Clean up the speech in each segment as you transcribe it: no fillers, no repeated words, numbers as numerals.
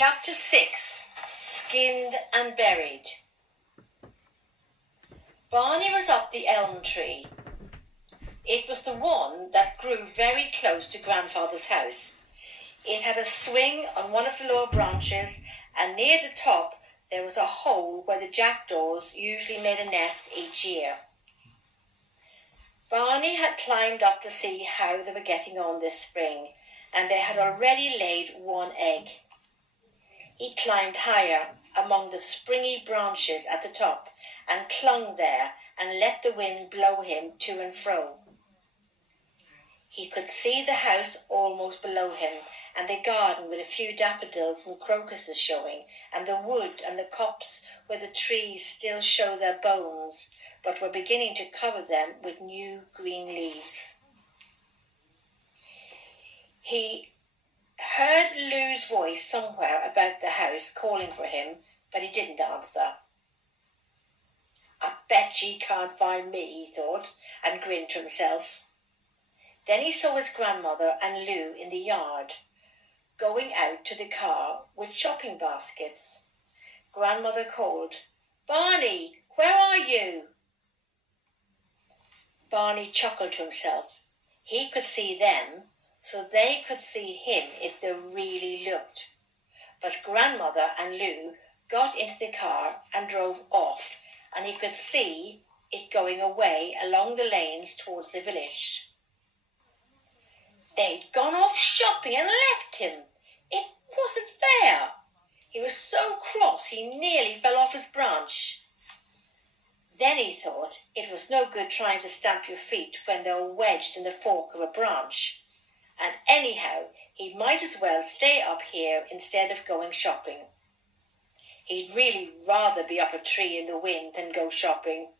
Chapter 6 Skinned and Buried. Barney was up the elm tree. It was the one that grew very close to Grandfather's house. It had a swing on one of the lower branches, and near the top there was a hole where the jackdaws usually made a nest each year. Barney had climbed up to see how they were getting on this spring, and they had already laid one egg. He climbed higher among the springy branches at the top and clung there and let the wind blow him to and fro. He could see the house almost below him, and the garden with a few daffodils and crocuses showing, and the wood and the copse where the trees still show their bones, but were beginning to cover them with new green leaves. He heard Lou's voice somewhere about the house calling for him, but he didn't answer. I bet she can't find me, he thought, and grinned to himself. Then he saw his grandmother and Lou in the yard, going out to the car with shopping baskets. Grandmother called, "Barney, where are you?" Barney chuckled to himself. He could see them, so they could see him if they really looked. But Grandmother and Lou got into the car and drove off, and he could see it going away along the lanes towards the village. They'd gone off shopping and left him. It wasn't fair. He was so cross he nearly fell off his branch. Then he thought it was no good trying to stamp your feet when they were wedged in the fork of a branch. And anyhow, he might as well stay up here instead of going shopping. He'd really rather be up a tree in the wind than go shopping.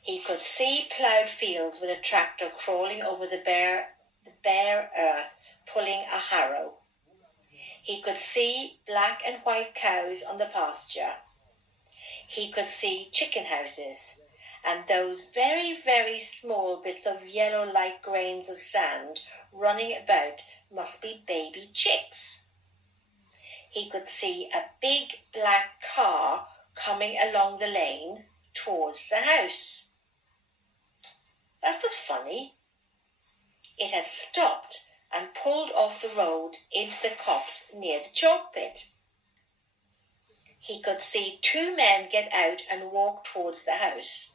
He could see ploughed fields with a tractor crawling over the bare earth, pulling a harrow. He could see black and white cows on the pasture. He could see chicken houses, and those very, very small bits of yellow like grains of sand running about must be baby chicks. He could see a big black car coming along the lane towards the house. That was funny. It had stopped and pulled off the road into the copse near the chalk pit. He could see two men get out and walk towards the house.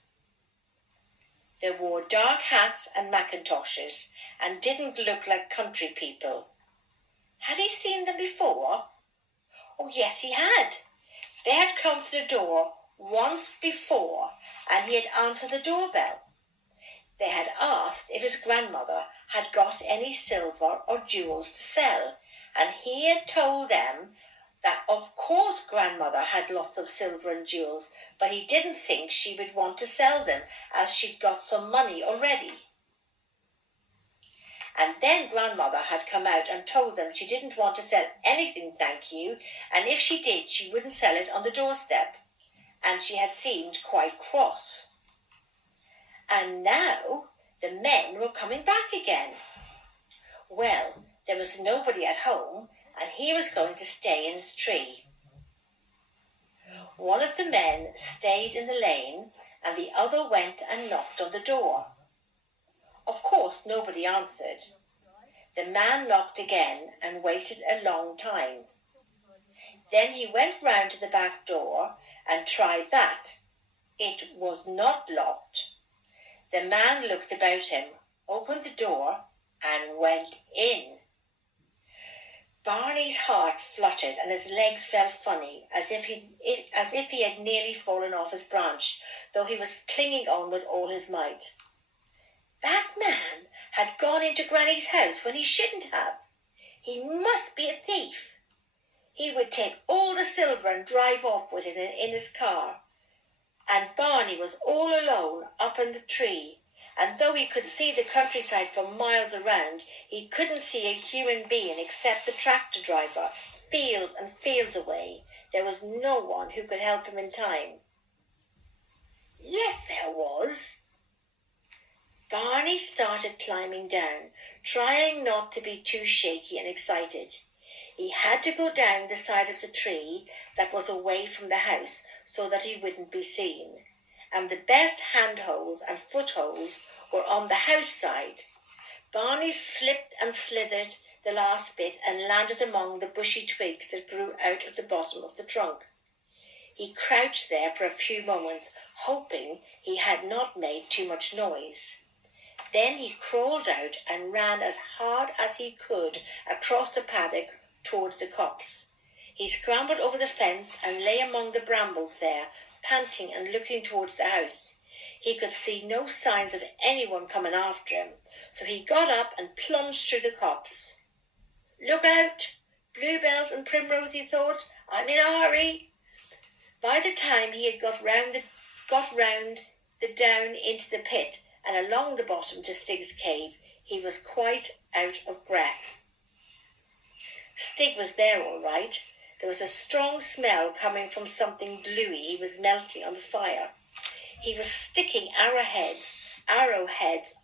They wore dark hats and mackintoshes and didn't look like country people. Had he seen them before? Oh, yes, he had. They had come to the door once before, and he had answered the doorbell. They had asked if his grandmother had got any silver or jewels to sell, and he had told them that of course Grandmother had lots of silver and jewels, but he didn't think she would want to sell them as she'd got some money already. And then Grandmother had come out and told them she didn't want to sell anything, thank you, and if she did, she wouldn't sell it on the doorstep. And she had seemed quite cross. And now the men were coming back again. Well, there was nobody at home, and he was going to stay in his tree. One of the men stayed in the lane, and the other went and knocked on the door. Of course, nobody answered. The man knocked again and waited a long time. Then he went round to the back door and tried that. It was not locked. The man looked about him, opened the door, and went in. Barney's heart fluttered and his legs felt funny, as if he had nearly fallen off his branch, though he was clinging on with all his might. That man had gone into Granny's house when he shouldn't have. He must be a thief. He would take all the silver and drive off with it in his car. And Barney was all alone up in the tree, and though he could see the countryside for miles around, he couldn't see a human being except the tractor driver, fields and fields away. There was no one who could help him in time. Yes, there was. Barney started climbing down, trying not to be too shaky and excited. He had to go down the side of the tree that was away from the house so that he wouldn't be seen. And the best handholds and footholds were on the house side. Barney slipped and slithered the last bit and landed among the bushy twigs that grew out of the bottom of the trunk. He crouched there for a few moments, hoping he had not made too much noise. Then he crawled out and ran as hard as he could across the paddock towards the copse. He scrambled over the fence and lay among the brambles there, panting and looking towards the house. He could see no signs of anyone coming after him, so he got up and plunged through the copse. "Look out! Bluebells and Primrose," he thought. "I'm in a hurry." By the time he had got round the down into the pit and along the bottom to Stig's cave, he was quite out of breath. Stig was there all right. There was a strong smell coming from something gluey he was melting on the fire. He was sticking arrowheads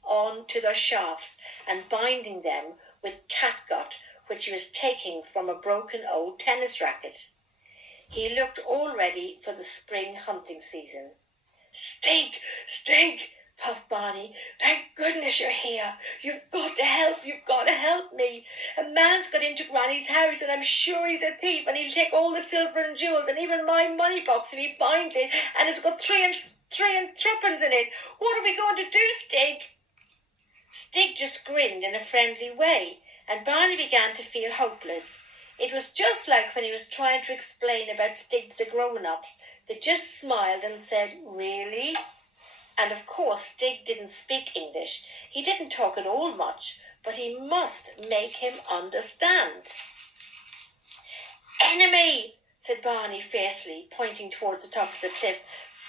on to their shafts and binding them with catgut, which he was taking from a broken old tennis racket. He looked all ready for the spring hunting season. "Stig! Stig!" puffed Barney. "Thank goodness you're here. You've got to help me. A man's got into Granny's house and I'm sure he's a thief and he'll take all the silver and jewels and even my money box if he finds it, and it's got three and threepence in it. What are we going to do, Stig?" Stig just grinned in a friendly way, and Barney began to feel hopeless. It was just like when he was trying to explain about Stig to the grown-ups. They just smiled and said, "Really?" And of course Stig didn't speak English. He didn't talk at all much, but he must make him understand. "Enemy!" said Barney fiercely, pointing towards the top of the cliff.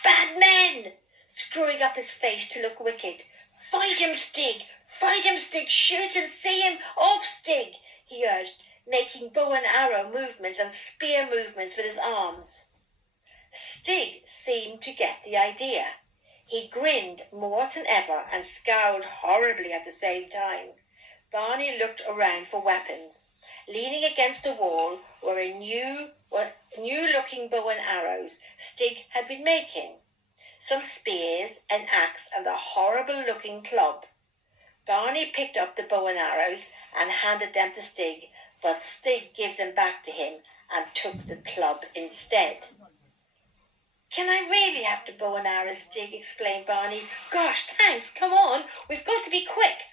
"Bad men!" screwing up his face to look wicked. Fight him, Stig! Shoot and see him off, Stig!" he urged, making bow and arrow movements and spear movements with his arms. Stig seemed to get the idea. He grinned more than ever and scowled horribly at the same time. Barney looked around for weapons. Leaning against the wall were new-looking bow and arrows Stig had been making, some spears, an axe, and a horrible-looking club. Barney picked up the bow and arrows and handed them to Stig, but Stig gave them back to him and took the club instead. "Can I really have the bow and arrows, Stig?" exclaimed Barney. "Gosh, thanks! Come on, we've got to be quick."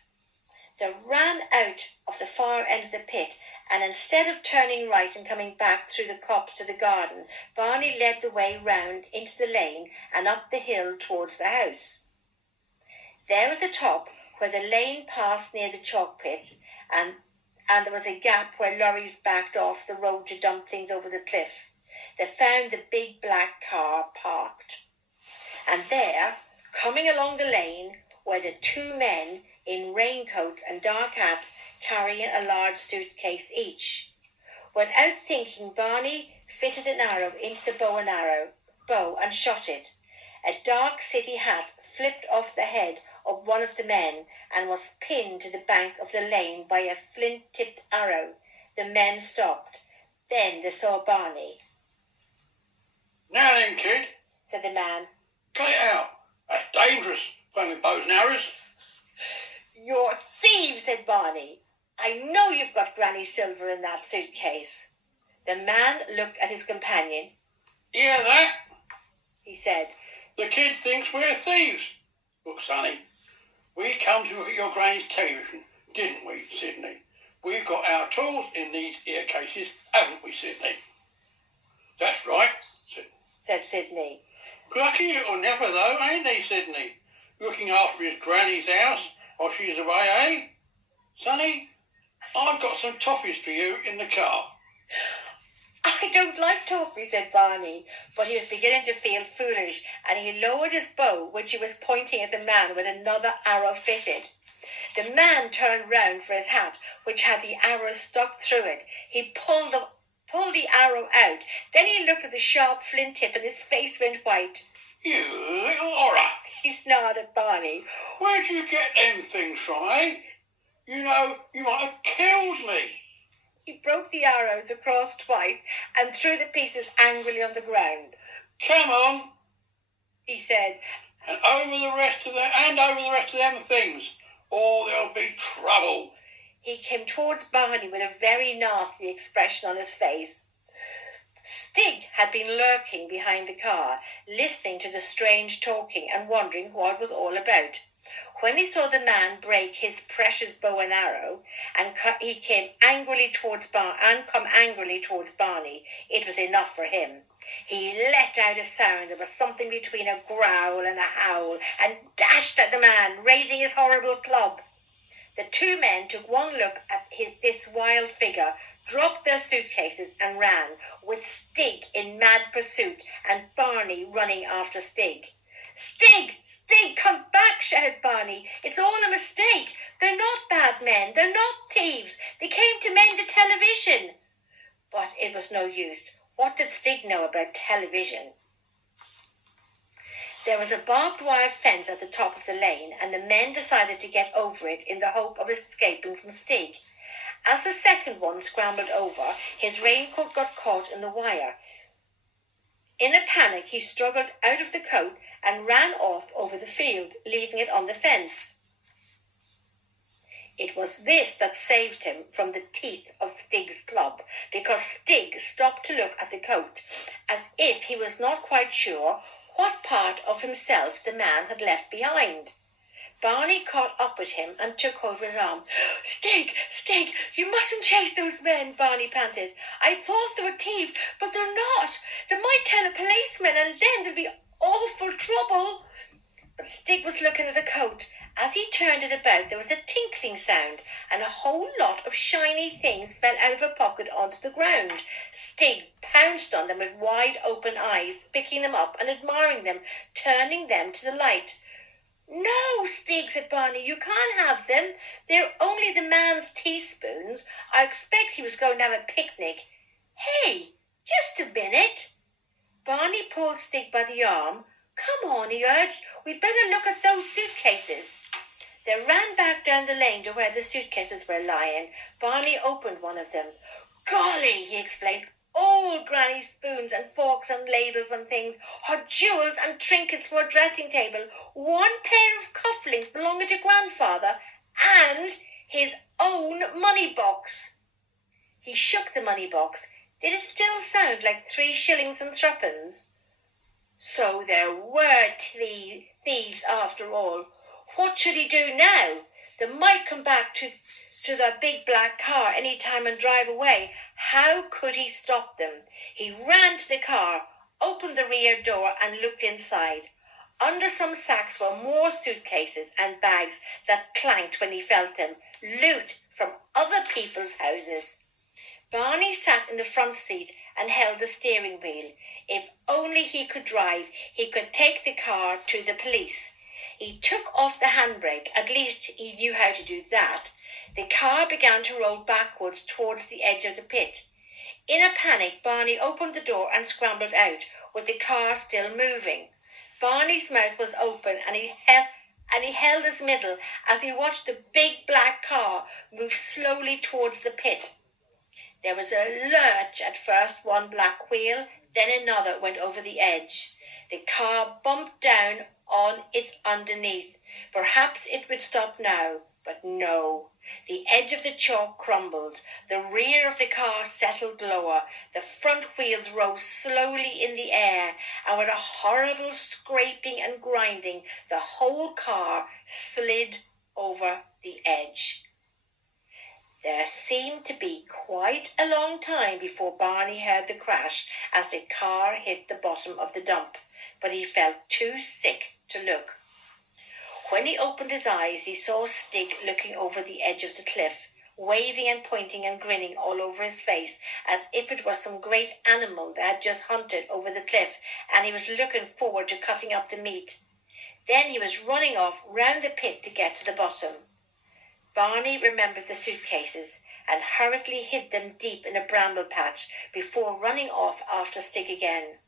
They ran out of the far end of the pit, and instead of turning right and coming back through the copse to the garden, Barney led the way round into the lane and up the hill towards the house. There at the top, where the lane passed near the chalk pit, and there was a gap where lorries backed off the road to dump things over the cliff, they found the big black car parked. And there, coming along the lane, were the two men in raincoats and dark hats carrying a large suitcase each. Without thinking, Barney fitted an arrow into the bow and shot it. A dark city hat flipped off the head of one of the men and was pinned to the bank of the lane by a flint-tipped arrow. The men stopped. Then they saw Barney. "Now then, kid," said the man. "cut it out. That's dangerous, throwing bows and arrows." "You're thieves," said Barney. "I know you've got Granny's silver in that suitcase." The man looked at his companion. "Hear that?" he said. "The kid thinks we're thieves. Look, Sonny, we come to look at your granny's television, didn't we, Sidney? We've got our tools in these ear cases, haven't we, Sidney?" "That's right," said Sidney. "Plucky little nepper, though, ain't he, Sidney? Looking after his granny's house while she's away, eh? Sonny, I've got some toffees for you in the car." "I don't like toffee," said Barney, but he was beginning to feel foolish, and he lowered his bow, which he was pointing at the man with another arrow fitted. The man turned round for his hat, which had the arrow stuck through it. He pulled the arrow out. Then he looked at the sharp flint tip, and his face went white. "You little horror!" he snarled at Barney. "Where'd you get them things from, eh? You know, you might have killed me." He broke the arrows across twice and threw the pieces angrily on the ground. "Come on," he said, "and over the rest of them things, or there'll be trouble." He came towards Barney with a very nasty expression on his face. Stig had been lurking behind the car, listening to the strange talking and wondering what it was all about. When he saw the man break his precious bow and arrow and he come angrily towards Barney, it was enough for him. He let out a sound that was something between a growl and a howl and dashed at the man, raising his horrible club. The two men took one look at this wild figure, dropped their suitcases and ran, with Stig in mad pursuit and Barney running after Stig. "Stig! Stig, come back!" shouted Barney. "It's all a mistake. They're not bad men. They're not thieves. They came to mend the television." But it was no use. What did Stig know about television? There was a barbed wire fence at the top of the lane, and the men decided to get over it in the hope of escaping from Stig. As the second one scrambled over, his raincoat got caught in the wire. In a panic, he struggled out of the coat and ran off over the field, leaving it on the fence. It was this that saved him from the teeth of Stig's club, because Stig stopped to look at the coat, as if he was not quite sure what part of himself the man had left behind. Barney caught up with him and took over his arm. "Stig, Stig, you mustn't chase those men," Barney panted. "I thought they were thieves, but they're not. They might tell a policeman, and then there'd be awful trouble." But Stig was looking at the coat. As he turned it about, there was a tinkling sound, and a whole lot of shiny things fell out of a pocket onto the ground. Stig pounced on them with wide open eyes, picking them up and admiring them, turning them to the light. "No, Stig," said Barney, "you can't have them. They're only the man's teaspoons. I expect he was going to have a picnic." "Hey, just a minute." Barney pulled Stig by the arm. "Come on," he urged. "We'd better look at those suitcases." They ran back down the lane to where the suitcases were lying. Barney opened one of them. "Golly," he exclaimed, "all Granny's spoons and forks and ladles and things, her jewels and trinkets for a dressing table, one pair of cufflinks belonging to Grandfather, and his own money box." He shook the money box. Did it still sound like 3 shillings and threepence? So there were thieves after all. What should he do now? They might come back to the big black car any time and drive away. How could he stop them? He ran to the car, opened the rear door and looked inside. Under some sacks were more suitcases and bags that clanked when he felt them. Loot from other people's houses. Barney sat in the front seat and held the steering wheel. If only he could drive, he could take the car to the police. He took off the handbrake. At least he knew how to do that. The car began to roll backwards towards the edge of the pit. In a panic, Barney opened the door and scrambled out, with the car still moving. Barney's mouth was open and he held his middle as he watched the big black car move slowly towards the pit. There was a lurch at first. One black wheel, then another went over the edge. The car bumped down on its underneath. Perhaps it would stop now, but no. The edge of the chalk crumbled. The rear of the car settled lower. The front wheels rose slowly in the air, and with a horrible scraping and grinding, the whole car slid over the edge. There seemed to be quite a long time before Barney heard the crash as the car hit the bottom of the dump, but he felt too sick to look. When he opened his eyes, he saw Stig looking over the edge of the cliff, waving and pointing and grinning all over his face, as if it was some great animal that had just hunted over the cliff, and he was looking forward to cutting up the meat. Then he was running off round the pit to get to the bottom. Barney remembered the suitcases and hurriedly hid them deep in a bramble patch before running off after Stig again.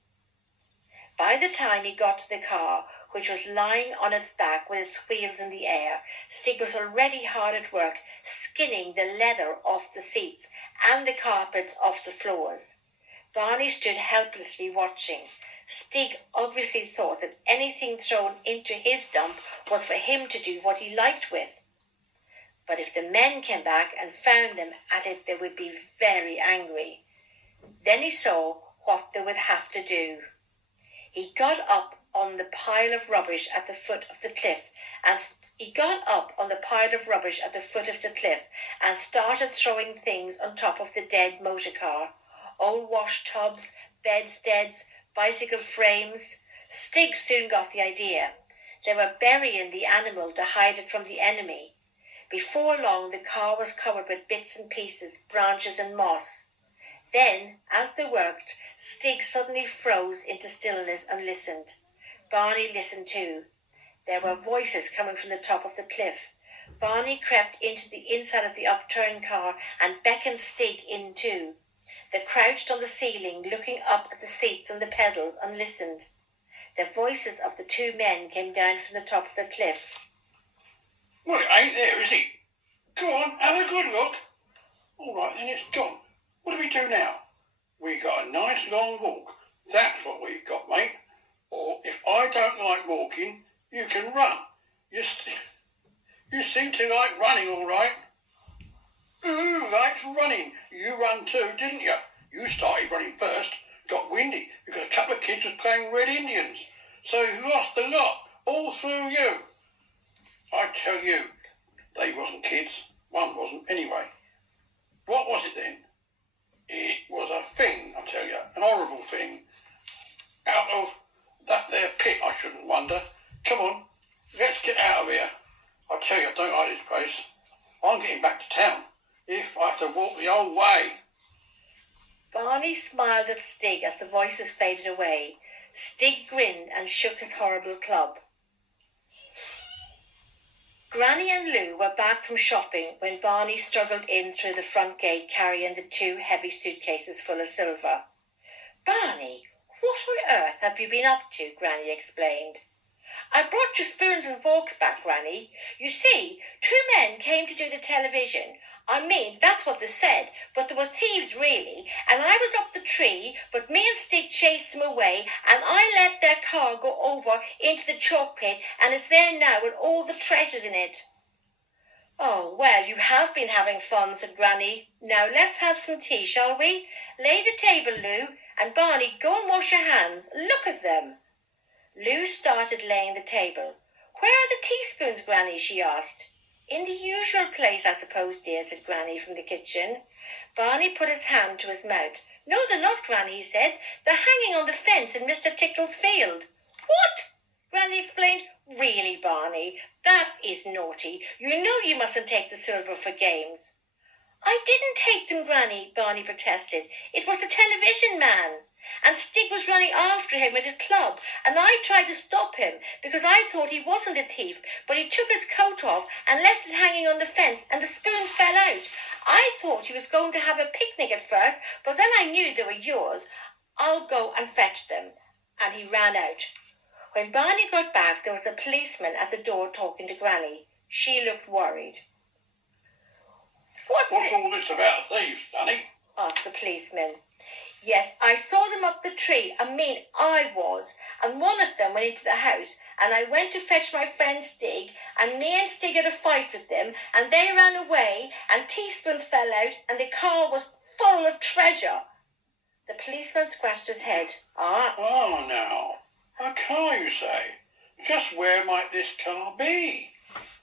By the time he got to the car, which was lying on its back with its wheels in the air. Stig was already hard at work, skinning the leather off the seats and the carpets off the floors. Barney stood helplessly watching. Stig obviously thought that anything thrown into his dump was for him to do what he liked with. But if the men came back and found them at it, they would be very angry. Then he saw what they would have to do. He got up on the pile of rubbish at the foot of the cliff and started throwing things on top of the dead motor car. Old wash tubs, bedsteads, bicycle frames. Stig soon got the idea. They were burying the animal to hide it from the enemy. Before long, the car was covered with bits and pieces, branches and moss. Then, as they worked, Stig suddenly froze into stillness and listened. Barney listened too. There were voices coming from the top of the cliff. Barney crept into the inside of the upturned car and beckoned Stig in too. They crouched on the ceiling, looking up at the seats and the pedals, and listened. The voices of the two men came down from the top of the cliff. Well, it ain't there, is it? Go on, have a good look. All right, then it's gone. What do we do now? We got a nice long walk. That's what we've got, mate. Or if I don't like walking, you can run. You seem to like running, all right. Who likes running? You run too, didn't you? You started running first. Got windy because a couple of kids was playing Red Indians. So you lost the lot, all through you. I tell you, they wasn't kids. One wasn't anyway. What was it then? It was a thing, I tell you, an horrible thing. Out of that there pit, I shouldn't wonder. Come on, let's get out of here. I tell you, I don't like this place. I'm getting back to town, if I have to walk the whole way. Barney smiled at Stig as the voices faded away. Stig grinned and shook his horrible club. Granny and Lou were back from shopping when Barney struggled in through the front gate carrying the two heavy suitcases full of silver. "Barney, what on earth have you been up to?" Granny explained. "I brought your spoons and forks back, Granny. You see, two men came to do the television. I mean, that's what they said, but they were thieves really, and I was up the tree, but me and Stig chased them away, and I let their car go over into the chalk pit, and it's there now with all the treasures in it." "Oh, well, you have been having fun," said Granny. "Now let's have some tea, shall we? Lay the table, Lou, and Barney, go and wash your hands. Look at them." Lou started laying the table. "Where are the teaspoons, Granny?" she asked. "In the usual place, I suppose, dear," said Granny from the kitchen. Barney put his hand to his mouth. "No, they're not, Granny," he said. "They're hanging on the fence in Mr. Tickle's field." "What?" Granny explained. "Really, Barney, that is naughty. You know you mustn't take the silver for games." "I didn't take them, Granny," Barney protested. "It was the television man. And Stig was running after him with a club, and I tried to stop him because I thought he wasn't a thief, but he took his coat off and left it hanging on the fence, and the spoons fell out. I thought he was going to have a picnic at first, but then I knew they were yours. I'll go and fetch them." And he ran out. When Barney got back, there was a policeman at the door talking to Granny. She looked worried. What's all this about thieves, Sonny? Asked the policeman. "Yes, I saw them up the tree. I was. And one of them went into the house, and I went to fetch my friend Stig, and me and Stig had a fight with them, and they ran away, and teaspoons fell out, and the car was full of treasure." The policeman scratched his head. Oh, now, a car, you say? Just where might this car be?"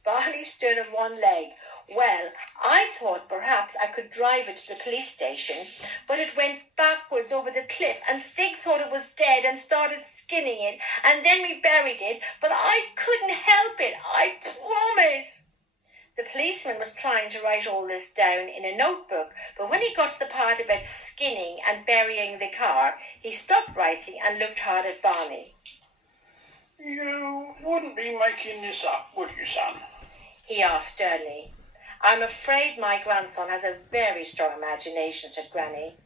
Barney stood on one leg. "Well, I thought perhaps I could drive it to the police station, but it went backwards over the cliff, and Stig thought it was dead and started skinning it, and then we buried it, but I couldn't help it, I promise." The policeman was trying to write all this down in a notebook, but when he got to the part about skinning and burying the car, he stopped writing and looked hard at Barney. "You wouldn't be making this up, would you, son?" he asked sternly. "I'm afraid my grandson has a very strong imagination," said Granny.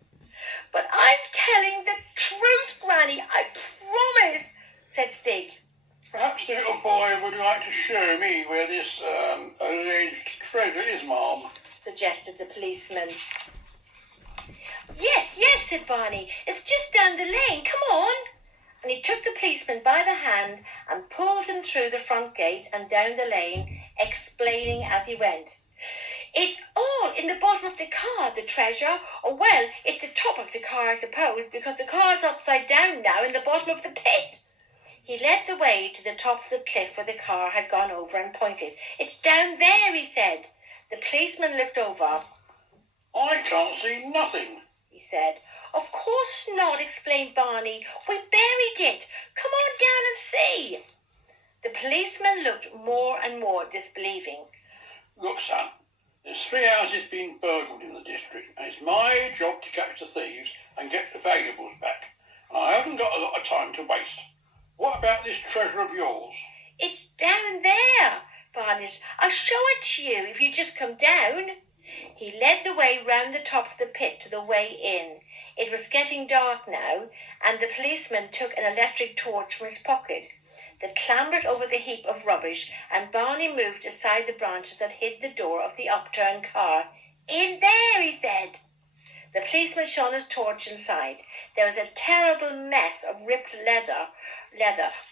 "But I'm telling the truth, Granny, I promise," said Stig. Perhaps the little boy would like to show me where this alleged treasure is, Ma'am, suggested the policeman. Yes, yes, said Barney. It's just down the lane. Come on. And he took the policeman by the hand and pulled him through the front gate and down the lane, explaining as he went. It's all in the bottom of the car, the treasure. Or, well, it's the top of the car, I suppose, because the car's upside down now in the bottom of the pit. He led the way to the top of the cliff where the car had gone over and pointed. It's down there, he said. The policeman looked over. I can't see nothing, he said. Of course not, explained Barney. We buried it. Come on down and see. The policeman looked more and more disbelieving. Look, son, there's 3 houses being burgled in the district, and it's my job to catch the thieves and get the valuables back. And I haven't got a lot of time to waste. What about this treasure of yours? It's down there, Barney said. I'll show it to you if you just come down. He led the way round the top of the pit to the way in. It was getting dark now, and the policeman took an electric torch from his pocket. They clambered over the heap of rubbish, and Barney moved aside the branches that hid the door of the upturned car. In there, he said. The policeman shone his torch inside. There was a terrible mess of ripped leather,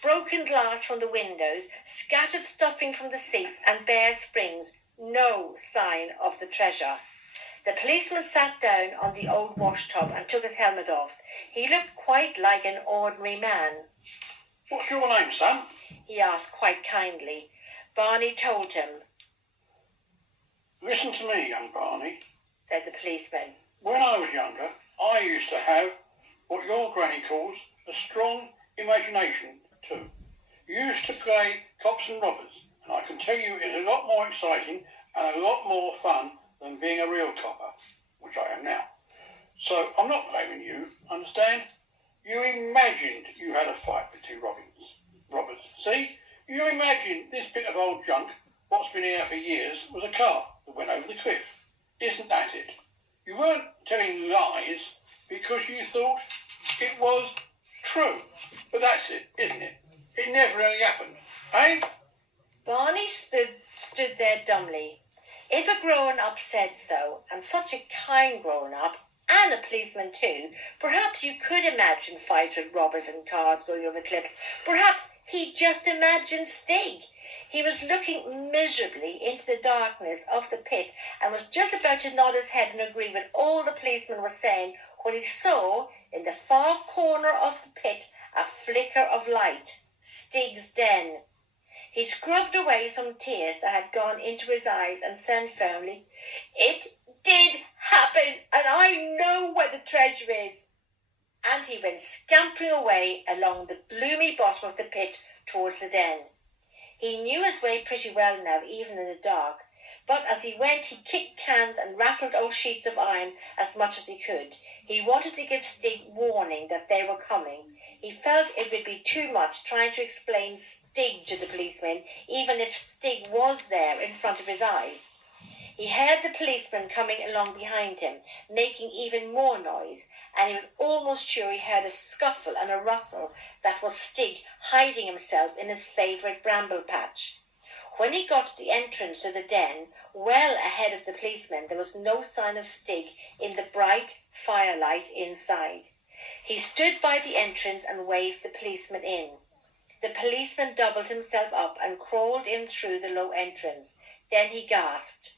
broken glass from the windows, scattered stuffing from the seats, and bare springs. No sign of the treasure. The policeman sat down on the old washtub and took his helmet off. He looked quite like an ordinary man. What's your name, son? He asked quite kindly. Barney told him. Listen to me, young Barney, said the policeman. When I was younger, I used to have what your granny calls a strong imagination too. You used to play cops and robbers, and I can tell you it's a lot more exciting and a lot more fun than being a real copper, which I am now. So I'm not blaming you, understand? You imagined you had a fight with 2 robbers. See? You imagined this bit of old junk, what's been here for years, was a car that went over the cliff. Isn't that it? You weren't telling lies because you thought it was true. But that's it, isn't it? It never really happened, eh? Barney stood there dumbly. If a grown-up said so, and such a kind grown-up, and a policeman too, perhaps you could imagine fights with robbers and cars going over cliffs. Perhaps he just imagined Stig. He was looking miserably into the darkness of the pit and was just about to nod his head and agree with all the policeman was saying when he saw, in the far corner of the pit, a flicker of light. Stig's den. He scrubbed away some tears that had gone into his eyes and said firmly, It did happen, and I know where the treasure is. And he went scampering away along the gloomy bottom of the pit towards the den. He knew his way pretty well now, even in the dark, but as he went he kicked cans and rattled old sheets of iron as much as he could. He wanted to give Stig warning that they were coming. He felt it would be too much trying to explain Stig to the policeman, even if Stig was there in front of his eyes. He heard the policeman coming along behind him, making even more noise, and he was almost sure he heard a scuffle and a rustle that was Stig hiding himself in his favourite bramble patch. When he got to the entrance to the den, well ahead of the policeman, there was no sign of Stig in the bright firelight inside. He stood by the entrance and waved the policeman in. The policeman doubled himself up and crawled in through the low entrance. Then he gasped.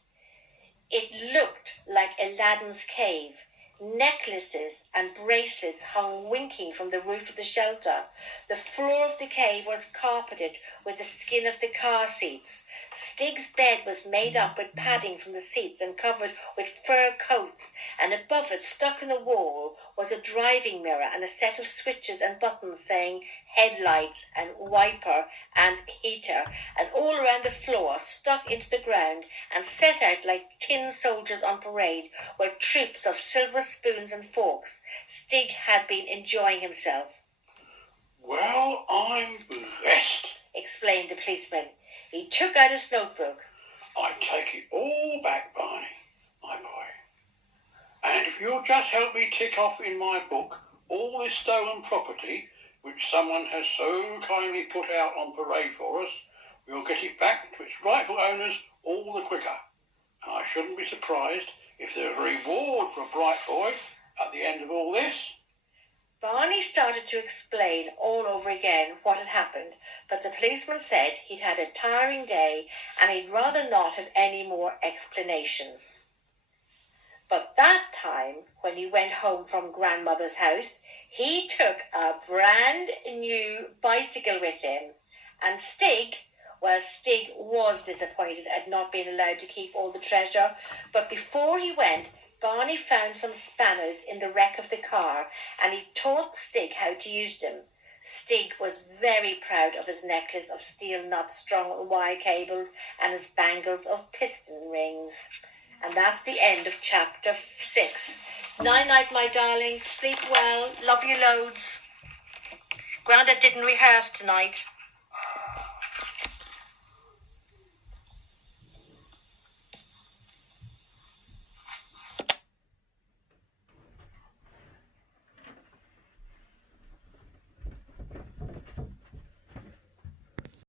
It looked like Aladdin's cave. Necklaces and bracelets hung winking from the roof of the shelter. The floor of the cave was carpeted with the skin of the car seats. Stig's bed was made up with padding from the seats and covered with fur coats, and above it, stuck in the wall, was a driving mirror and a set of switches and buttons saying headlights and wiper and heater, and all around the floor, stuck into the ground and set out like tin soldiers on parade, were troops of silver spoons and forks. Stig had been enjoying himself. Well, I'm blessed, explained the policeman. He took out his notebook. I take it all back, Barney, my boy. And if you'll just help me tick off in my book all this stolen property, which someone has so kindly put out on parade for us, we'll get it back to its rightful owners all the quicker. And I shouldn't be surprised if there's a reward for a bright boy at the end of all this. Barney started to explain all over again what had happened, but the policeman said he'd had a tiring day and he'd rather not have any more explanations. But that time, when he went home from grandmother's house, he took a brand new bicycle with him. And Stig was disappointed at not being allowed to keep all the treasure, but before he went, Barney found some spanners in the wreck of the car and he taught Stig how to use them. Stig was very proud of his necklace of steel nuts strung on wire cables and his bangles of piston rings. And that's the end of chapter 6. Night night, my darlings. Sleep well. Love you loads. Grandad didn't rehearse tonight.